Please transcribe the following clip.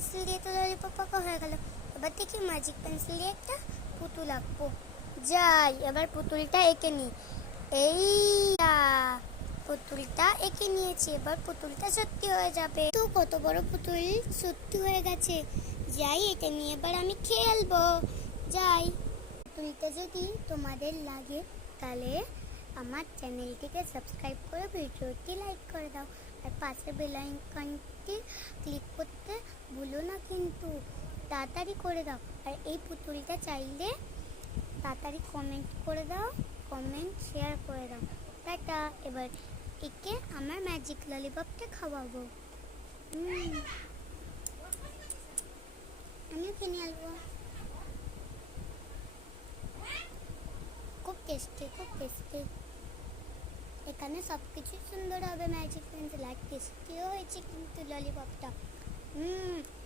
Pencil দিয়ে তো lollipop আঁকা হয়ে গেল। এবার দেখি ম্যাজিক পেন্সিল দিয়ে একটা পুতুল আঁকবো। যাই, এবার পুতুলটা এঁকে নিই। এই পুতুলটা এঁকে নিয়েছি, এবার পুতুলটা সত্যি হয়ে যাবে। তো কত বড় পুতুল সত্যি হয়ে গেছে। যাই, এটা নিয়ে এবার আমি খেলবো। যাই, পুতুলটা যদি তোমাদের লাগে তাহলে আমার চ্যানেলটিকে সাবস্ক্রাইব করে ভিডিওটি লাইক করে দাও, আর পাশের বেল আইকনটি ক্লিক করতে ভুলো না কিন্তু, তাড়াতাড়ি করে দাও। আর এই পুতুলটা চাইলে তাড়াতাড়ি কমেন্ট করে দাও, কমেন্ট শেয়ার করে দাও। টাটা। এবার একে আমার ম্যাজিক ললিপপটা খাওয়াবো। আমিও কিনে আনবো। খুব টেস্টি, খুব টেস্টি। এখানে সব কিছু সুন্দর হবে ম্যাজিক পেন্সিল, আর টেস্টিও হয়েছে কিন্তু ললিপপটা।